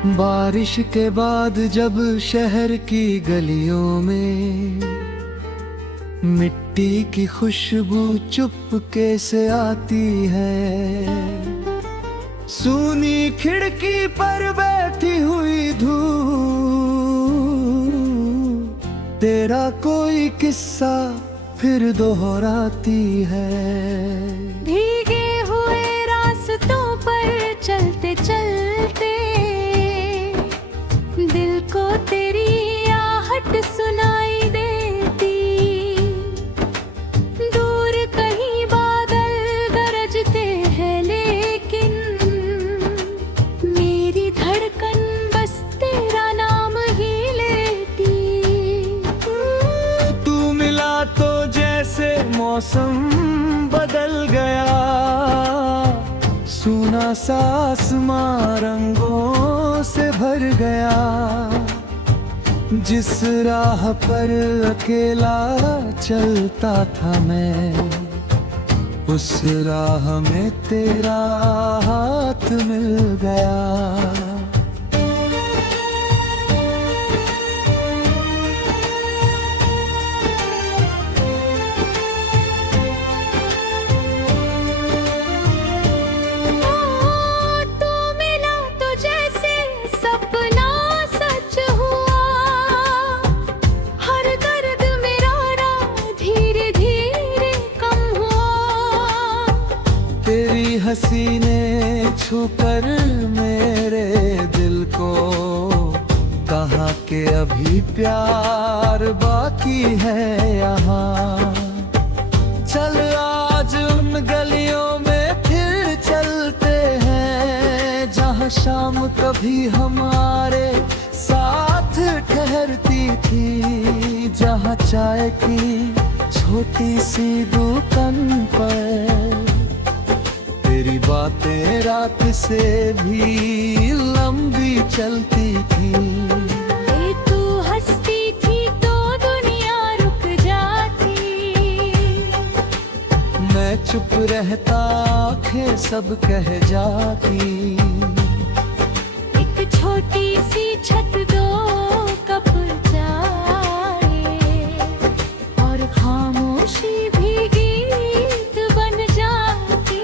बारिश के बाद जब शहर की गलियों में मिट्टी की खुशबू चुपके से आती है, सूनी खिड़की पर बैठी हुई धूप तेरा कोई किस्सा फिर दोहराती है। भीगे हुए रास्तों पर चलते चलते दिल को तेरी आहट सुनाई देती, दूर कहीं बादल गरजते हैं लेकिन मेरी धड़कन बस तेरा नाम ही लेती। तू मिला तो जैसे मौसम बदल गया, सूना सा आसमां रंगों से भर गया। जिस राह पर अकेला चलता था मैं, उस राह में तेरा हाथ मिल गया। तेरी हंसी ने छूकर मेरे दिल को कहा कि अभी प्यार बाकी है यहाँ। चल आज उन गलियों में फिर चलते हैं, जहाँ शाम कभी हमारे साथ ठहरती थी, जहाँ चाय की छोटी सी दुकान पर तेरी बातें रात से भी लंबी चलती थी। तू हंसती थी तो दुनिया रुक जाती, मैं चुप रहता आंखें सब कह जाती। एक छोटी सी छत दो कप जाए और खामोशी भी गीत बन जाती।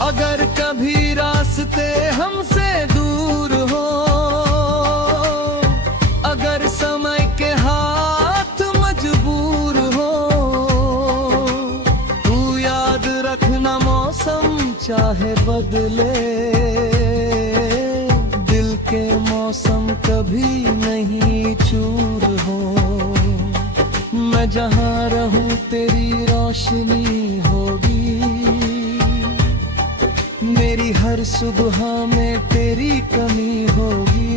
अगर कभी रास्ते हमसे दूर हो, अगर समय के हाथ मजबूर हो, तू याद रखना मौसम चाहे बदले, दिल के मौसम कभी नहीं चूर हो। मैं जहाँ रहूं तेरी रोशनी होगी, मेरी हर सुबह में तेरी कमी होगी।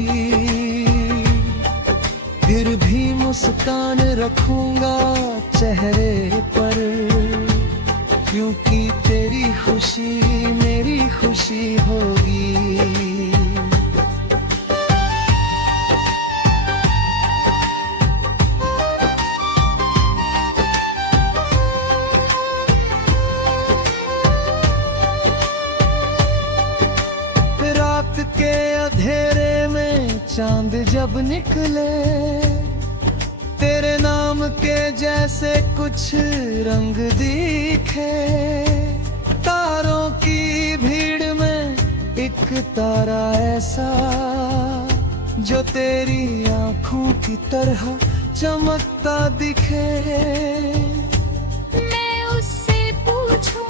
फिर भी मुस्कान रखूंगा चेहरे पर, क्योंकि तेरी खुशी मेरी खुशी होगी। के अंधेरे में चांद जब निकले, तेरे नाम के जैसे कुछ रंग दिखे। तारों की भीड़ में एक तारा ऐसा, जो तेरी आंखों की तरह चमकता दिखे। मैं उससे पूछूं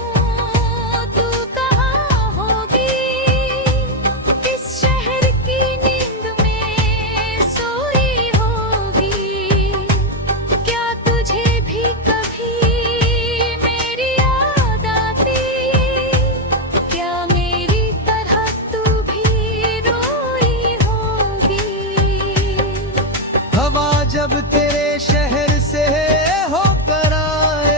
जब तेरे शहर से होकर आए,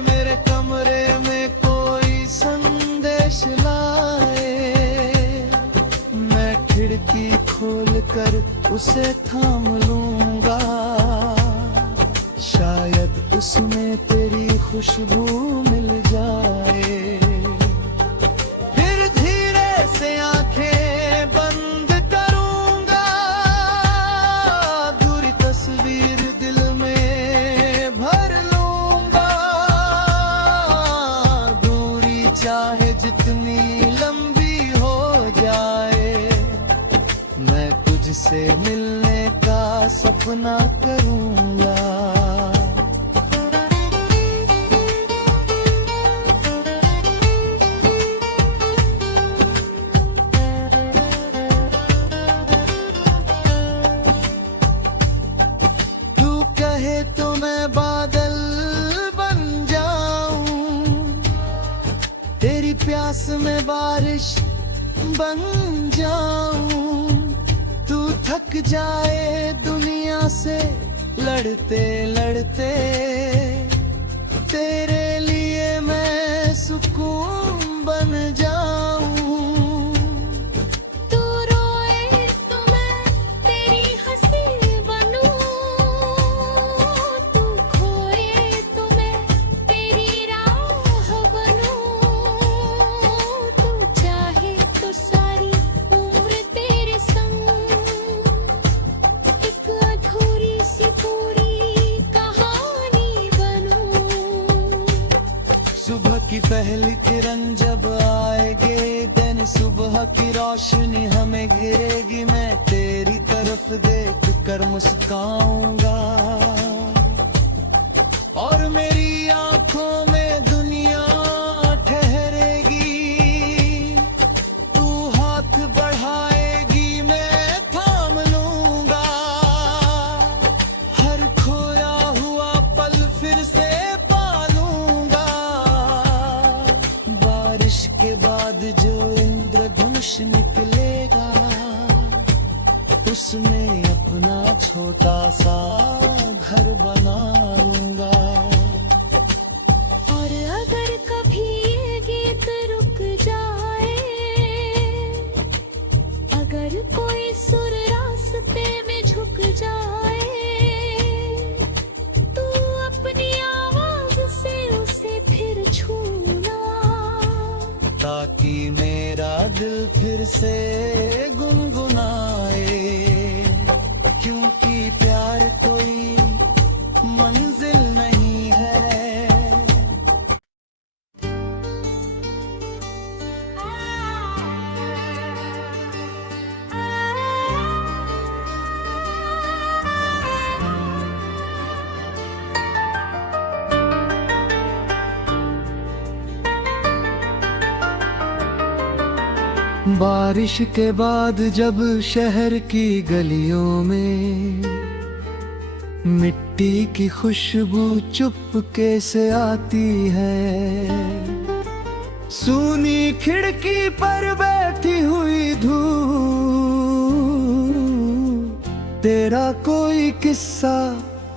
मेरे कमरे में कोई संदेश लाए, मैं खिड़की खोलकर उसे थाम लूंगा। शायद उसमें तेरी खुशबू मिल जाए। फिर धीरे अपना करूँगा। तू कहे तो मैं बादल बन जाऊं, तेरी प्यास में बारिश बन जाऊं। तू थक जाए दुनिया से लड़ते लड़ते, तेरे लिए मैं सुकून बन जाऊं। तू रोए तो मैं तेरी हंसी बनूं, तू खोए तो मैं तेरी राह बनूं। तू चाहे तो सारी उम्र तेरे संग एक अधूरी सी पूरी कहानी बनूं। सुबह की पहली किरण जब आएगी, दिन सुबह की रोशनी हमें घिरेगी। मैं तेरी तरफ देख कर मुस्काऊंगा और मेरी आंखों में दुनिया ठहरेगी। तू हाथ बढ़ाएगी मैं थाम लूंगा, हर खोया हुआ पल फिर से पालूंगा। बारिश के बाद जो इंद्रधनुष निकलेगा, उसमें अपना छोटा सा घर बना लूंगा। और अगर कभी ये गीत रुक जाए, अगर कोई सुर रास्ते में झुक जाए, तू अपनी आवाज से उसे फिर छूना, ताकि मेरा दिल फिर से गुनगुनाए। क्योंकि प्यार कोई मंजिल नहीं है। बारिश के बाद जब शहर की गलियों में मिट्टी की खुशबू चुपके से आती है, सूनी खिड़की पर बैठी हुई धूप तेरा कोई किस्सा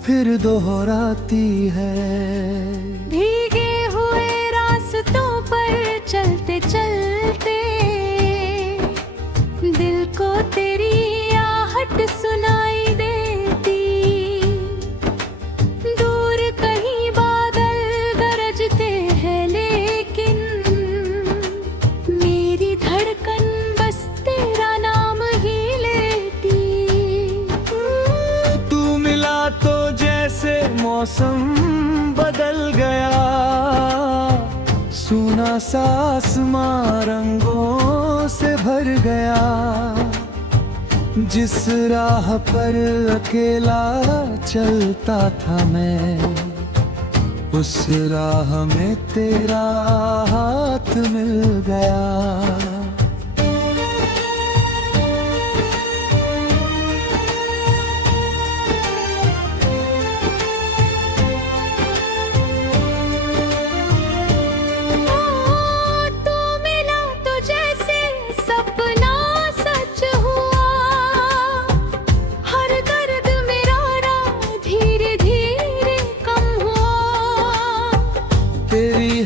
फिर दोहराती है। भीगे हुए रास्तों पर चलते चलते दिल को तेरी आहट सुनाई देती। दूर कहीं बादल गरजते हैं, लेकिन मेरी धड़कन बस तेरा नाम ही लेती। तू मिला तो जैसे मौसम बदल गया, सूना सा आसमां रंगों से भर गया। जिस राह पर अकेला चलता था मैं, उस राह में तेरा हाथ मिल गया।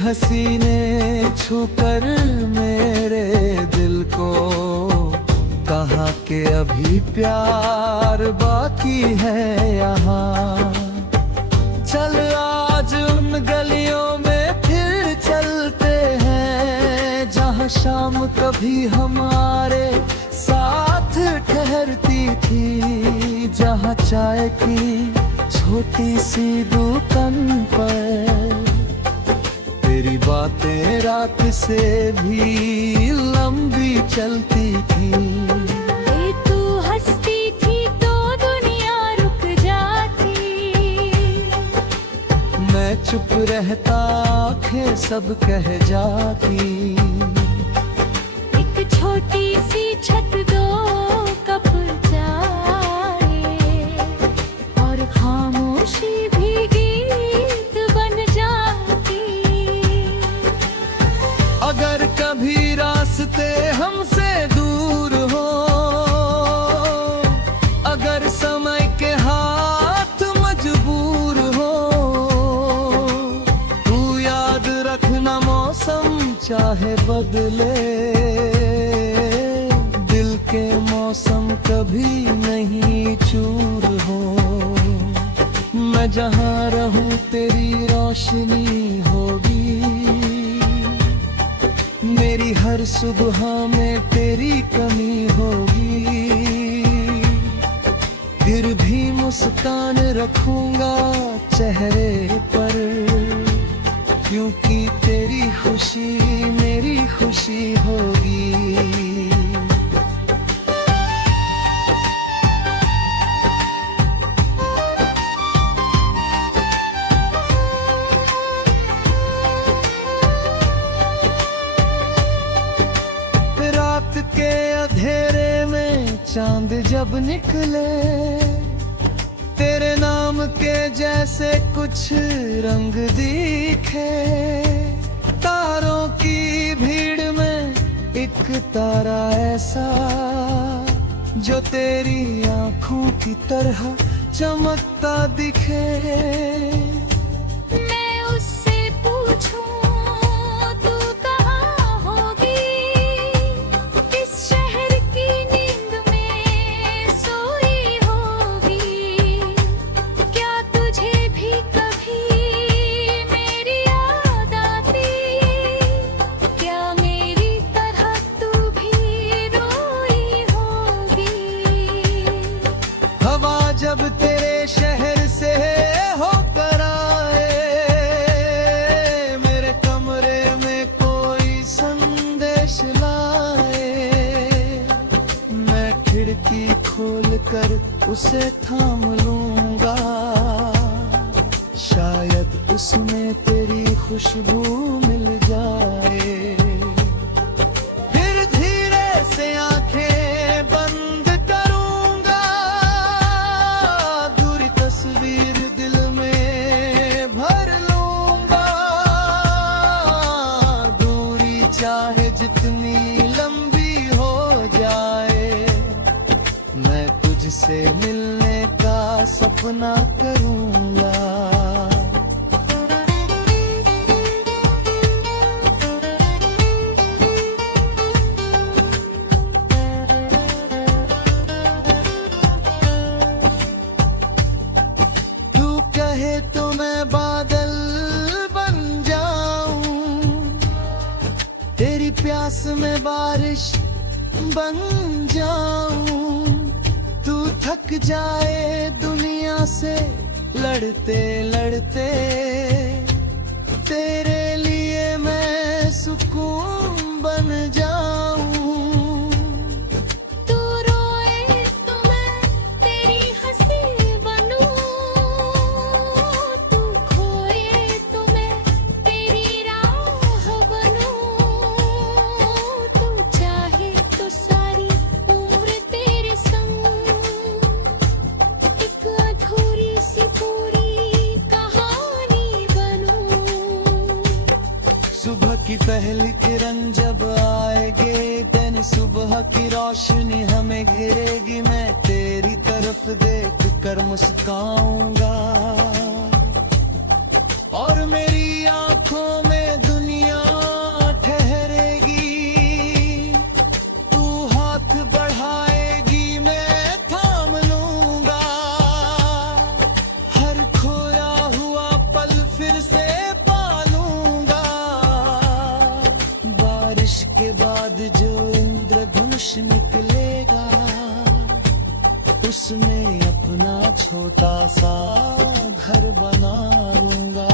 हंसी ने छूकर मेरे दिल को कहा कि अभी प्यार बाकी है यहाँ। चल आज उन गलियों में फिर चलते हैं, जहाँ शाम कभी हमारे साथ ठहरती थी, जहाँ चाय की छोटी सी दुकान पर तेरी बातें रात से भी लंबी चलती थी। तू हंसती थी तो दुनिया रुक चुप रहता आंखें सब कह जाती। एक छोटी सी छत दो कप जाए और खामोशी भी गीत बन जाती। अगर कभी रास्ते हमसे दूर हो, अगर समय के हाथ मजबूर हो, तू याद रखना मौसम चाहे बदले, दिल के मौसम कभी नहीं चूर हो। मैं जहाँ रहूं तेरी रोशनी होगी, मेरी हर सुबह में तेरी कमी होगी। फिर भी मुस्कान रखूंगा चेहरे पर, क्योंकि तेरी खुशी मेरी खुशी होगी। रात के अंधेरे में चांद जब निकले, तेरे नाम के जैसे कुछ रंग दिखे। तारों की भीड़ में एक तारा ऐसा, जो तेरी आंखों की तरह चमकता दिखे। मैं उससे पूछूं तू कहाँ होगी, इस शहर की नींद में सोई होगी। क्या तुझे भी कभी मेरी याद आती, क्या मेरी तरह तू भी रोई होगी। हवा जब तेरे शहर से होकर आए, मेरे कमरे में कोई संदेश लाए, मैं खिड़की खोल कर उसे थाम लूंगा। शायद उसमें तेरी खुशबू मिल जाए। फिर धीरे से आंखें बंद करूंगा, दूरी तस्वीर दिल में भर लूंगा। दूरी चाहे जितनी लंबी हो जाए, मैं तुझसे मिलने का सपना करूंगा। तू कहे तो मैं बादल बन जाऊं, तेरी प्यास में बारिश बन जाऊं। तू थक जाए दुनिया से लड़ते लड़ते, तेरे लिए मैं सुकून बन जाऊं। तू रोए तो मैं तेरी हंसी बनूं, तू खोए तो मैं तेरी राह बनूं। तू चाहे तो सारी उम्र तेरे संग, एक अधूरी सी पूरी कहानी बनूं। सुबह की पहली किरण जब आएगी, दिन सुबह की रोशनी हमें घिरेगी। मैं तेरी तरफ देख कर मुस्काऊंगा, और मेरी आंखों में दुनिया ठहरेगी। तू हाथ बढ़ाएगी मैं थाम लूंगा, हर खोया हुआ पल फिर से पालूंगा। बारिश के बाद जो इंद्रधनुष निकलेगा, उसमें अपना छोटा सा घर बना लूंगा।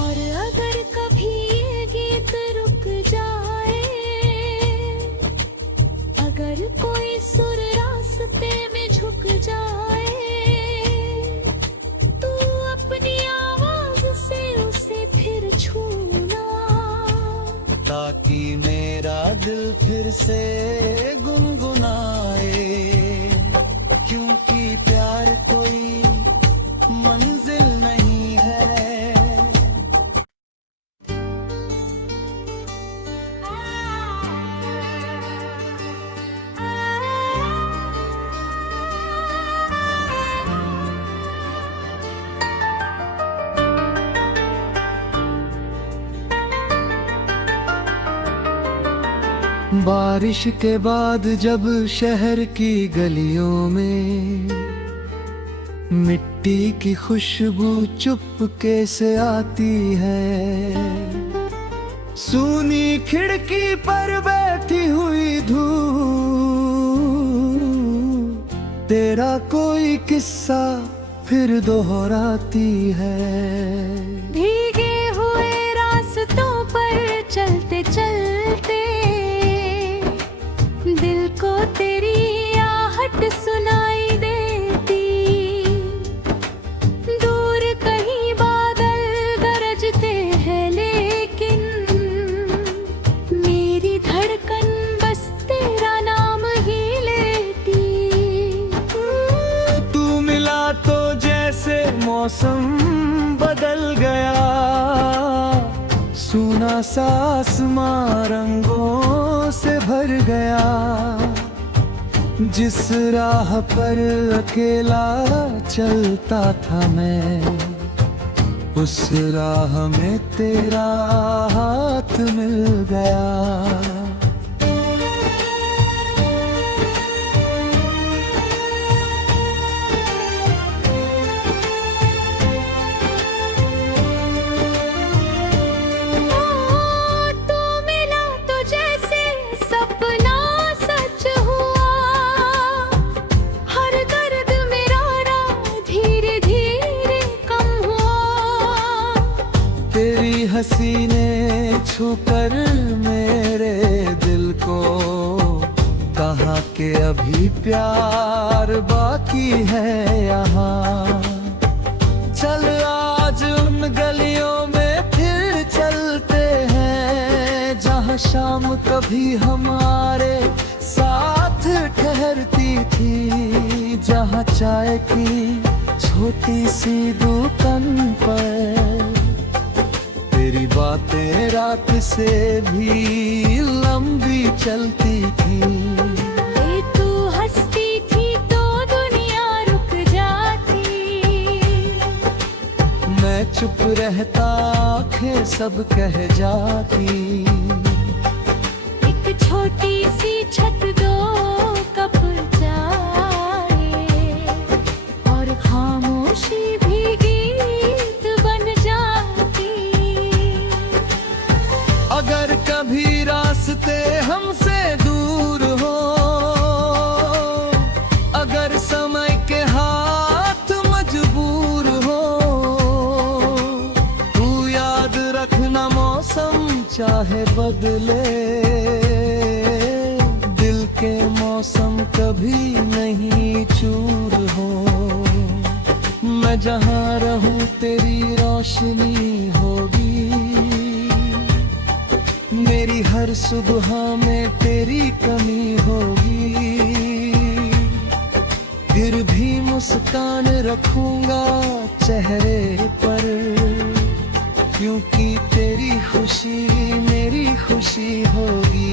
और अगर कभी ये गीत रुक जाए, अगर कोई सुर रास्ते में झुक जाए, तू अपनी ताकि मेरा दिल फिर से गुनगुनाए, क्योंकि प्यार कोई मंजिल नहीं है। बारिश के बाद जब शहर की गलियों में मिट्टी की खुशबू चुपके से आती है, सूनी खिड़की पर बैठी हुई धूप तेरा कोई किस्सा फिर दोहराती है। भीगे हुए रास्तों पर चलते चलते दिल को तेरी आहट सुनाई देती, दूर कहीं बादल गरजते हैं लेकिन मेरी धड़कन बस तेरा नाम ही लेती। तू मिला तो जैसे मौसम बदल गया, सूना सा आसमां रंगों से भर गया, जिस राह पर अकेला चलता था मैं, उस राह में तेरा हाथ मिल गया। तेरी हंसी ने छूकर मेरे दिल को कहा कि अभी प्यार बाकी है यहाँ। चल आज उन गलियों में फिर चलते हैं, जहाँ शाम कभी हमारे साथ ठहरती थी, जहाँ चाय की छोटी सी दुकान पर तेरी बातें रात से भी लंबी चलती थी। तू हंसती थी तो दुनिया रुक जाती, मैं चुप रहता आंखें सब कह जाती। एक छोटी सी छत दो कप जाए और खामोशी भी गीत बन जाती। अगर कभी रास्ते हमसे दूर हो, अगर समय के हाथ मजबूर हो, तू याद रखना मौसम चाहे बदले, दिल के मौसम कभी नहीं चूर हो। मैं जहाँ रहूं तेरी रोशनी होगी, मेरी हर सुबह में तेरी कमी होगी, फिर भी मुस्कान रखूंगा चेहरे पर, क्योंकि तेरी खुशी मेरी खुशी होगी।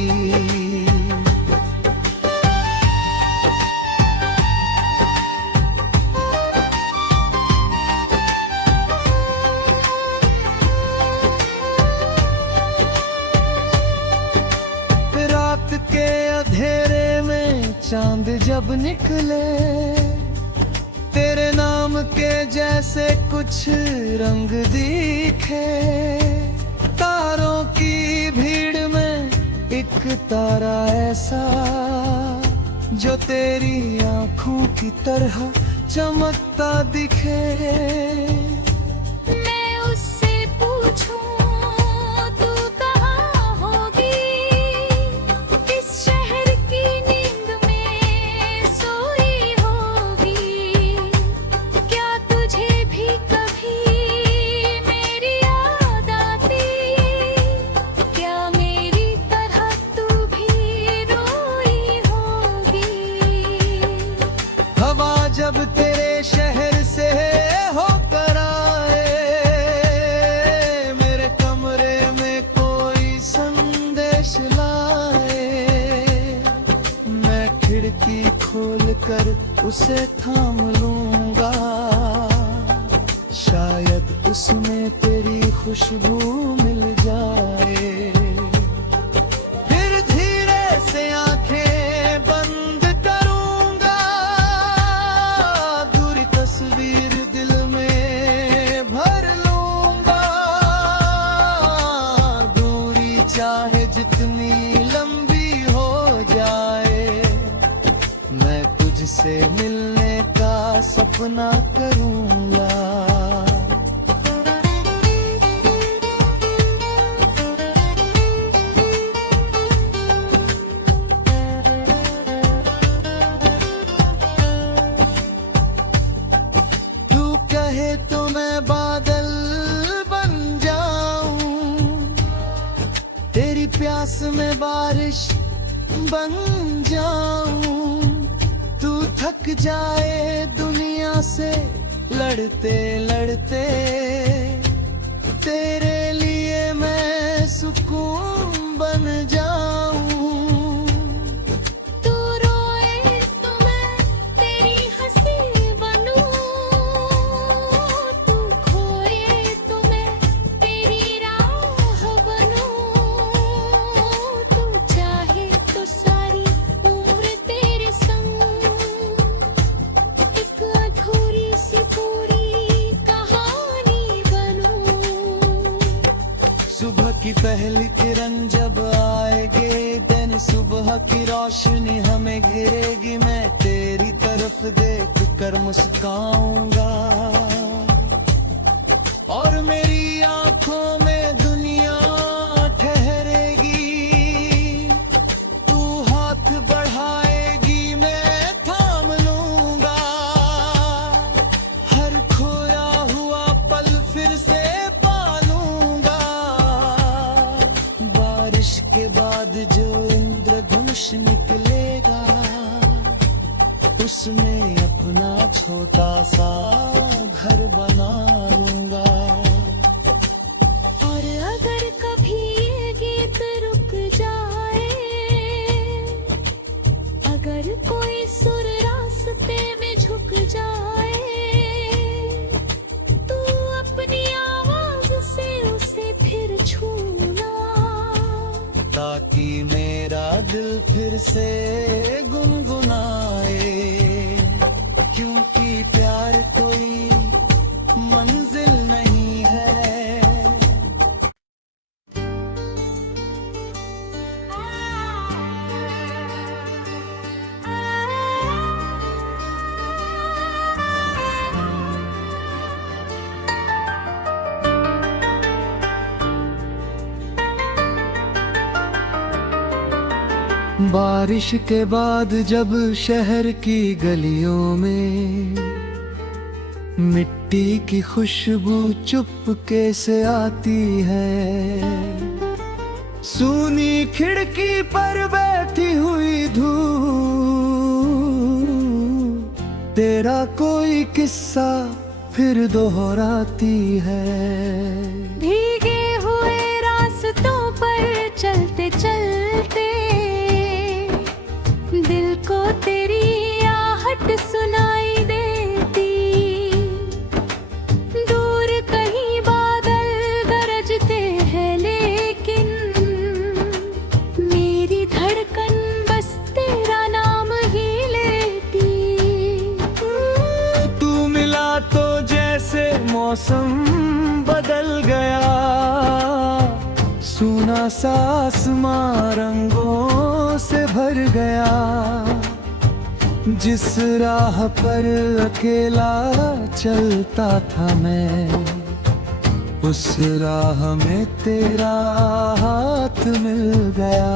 के अंधेरे में चांद जब निकले, तेरे नाम के जैसे कुछ रंग दिखे, तारों की भीड़ में एक तारा ऐसा जो तेरी आंखों की तरह चमकता दिखे। मैं उससे पूछूं तू कहाँ होगी, इस शहर की नींद में सोई होगी, क्या तुझे भी कभी मेरी याद आती, क्या मेरी उसे थाम लूंगा, शायद उसमें तेरी खुशबू मिल जाए। फिर धीरे से आंखें बंद करूंगा, दूरी तस्वीर दिल में भर लूंगा। दूरी चाहे जितनी लंबी हो जाए, मैं तुझसे मिलने का सपना करूंगा। तू कहे तो मैं बादल बन जाऊं, तेरी प्यास में बारिश बन जाऊं। तू थक जाए दुनिया से लड़ते लड़ते, तेरे लिए मैं सुकून बन जाऊं। तू रोए तो मैं तेरी हंसी बनूं, तू खोए तो मैं तेरी राह बनूं। तू चाहे तो सारी उम्र तेरे संग, एक अधूरी सी पूरी कहानी बनूं। सुबह की पहली किरण जब आएगी, दिन सुबह की रोशनी हमें घिरेगी। मैं तेरी तरफ देख कर मुस्काऊंगा, और मेरी आंखों में दुनिया ठहरेगी। तू हाथ बढ़ाएगी, मैं थाम लूंगा। हर खोया हुआ पल फिर से पालूंगा। बारिश के बाद जो इंद्रधनुष निकलेगा, उसमें अपना छोटा सा घर बना लूंगा। और अगर कभी ये गीत रुक जाए, अगर कोई सुर रास्ते में झुक जाए, तू अपनी आवाज से उसे फिर छूना, ताकि मेरा दिल फिर से गुनगुनाए। क्योंकि प्यार कोई मंजिल नहीं है। बारिश के बाद जब शहर की गलियों में मिट्टी की खुशबू चुपके से आती है, सूनी खिड़की पर बैठी हुई धूप तेरा कोई किस्सा फिर दोहराती है। भीगे हुए रास्तों पर चलते चलते दिल को तेरी आहट सुनाई देती। दूर कहीं बादल गरजते हैं, लेकिन मेरी धड़कन बस तेरा नाम ही लेती। तू मिला तो जैसे मौसम बदल गया, सूना सा आसमां रंगों से भर गया। जिस राह पर अकेला चलता था मैं, उस राह में तेरा हाथ मिल गया।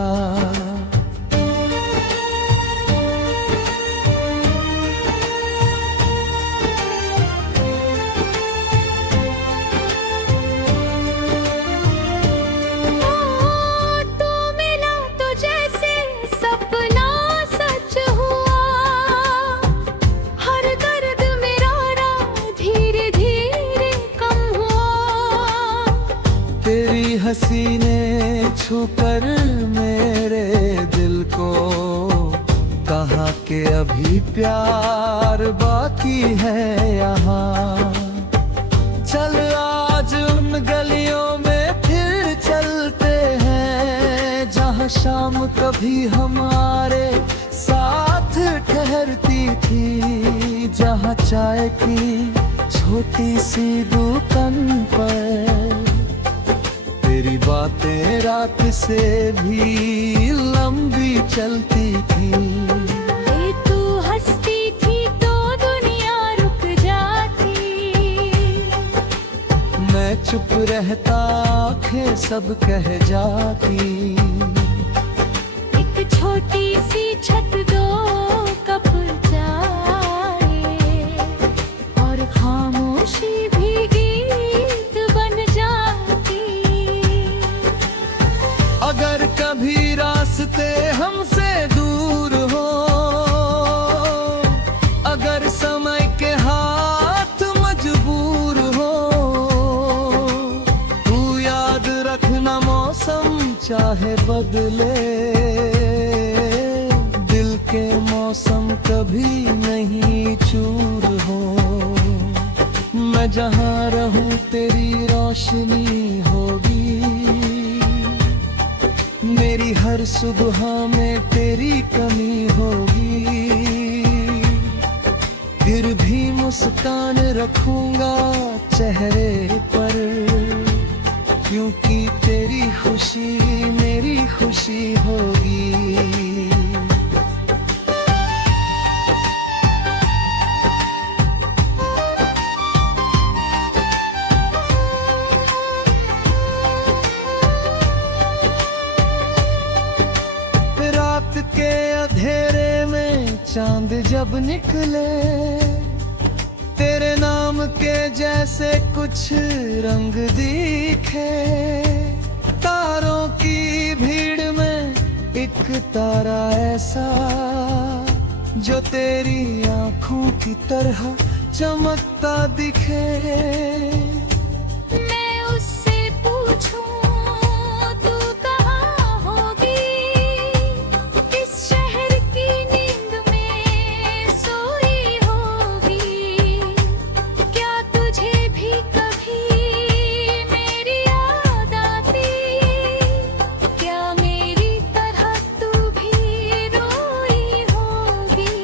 हंसी ने छूकर मेरे दिल को कहा कि अभी प्यार बाकी है यहाँ। चल आज उन गलियों में फिर चलते हैं, जहाँ शाम कभी हमारे साथ ठहरती थी, जहाँ चाय की छोटी सी दुकान पर तेरी बातें रात से भी लंबी चलती थी। तू हंसती थी तो दुनिया रुक जाती, मैं चुप रहता आंखें सब कह जाती। एक छोटी सी छत दो कप चाय और खामोशी भी गीत बन जाती। अगर कभी रास्ते हमसे दूर हो, अगर समय के हाथ मजबूर हो, तू याद रखना मौसम चाहे बदले, दिल के मौसम कभी नहीं चूर हो। मैं जहाँ रहूं तेरी रोशनी होगी, मेरी हर सुबह में तेरी कमी होगी। फिर भी मुस्कान रखूंगा चेहरे पर, क्योंकि तेरी खुशी मेरी खुशी होगी। रात के अंधेरे में चांद जब निकले, तेरे नाम के जैसे कुछ रंग दिखे। तारों की भीड़ में एक तारा ऐसा, जो तेरी आंखों की तरह चमकता दिखे। मैं उससे पूछूं तू कहाँ होगी, इस शहर की नींद में सोई होगी। क्या तुझे भी कभी मेरी याद आती, क्या मेरी तरह तू भी रोई होगी।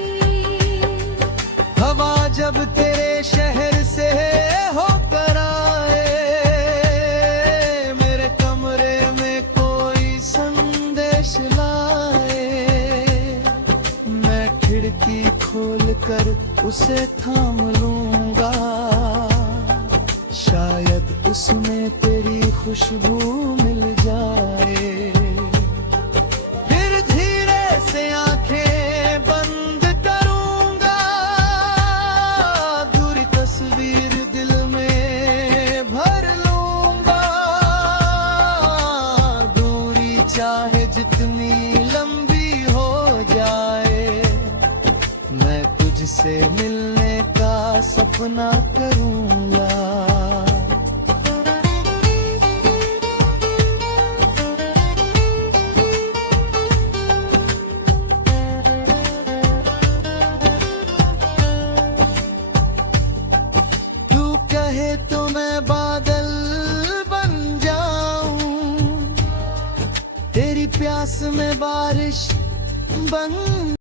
हवा जब तेरे शहर से होकर आए, मेरे कमरे में कोई संदेश लाए, मैं खिड़की खोल कर उसे थाम लूंगा। शायद उसमें तेरी खुशबू मिल जाए। फिर धीरे से आंखें बंद करूंगा, दूरी तस्वीर दिल में भर लूंगा। दूरी चाहे जितनी लंबी हो जाए, मैं तुझसे मिलने का सपना करूंगा। तू कहे तो मैं बादल बन जाऊं, तेरी प्यास में बारिश बन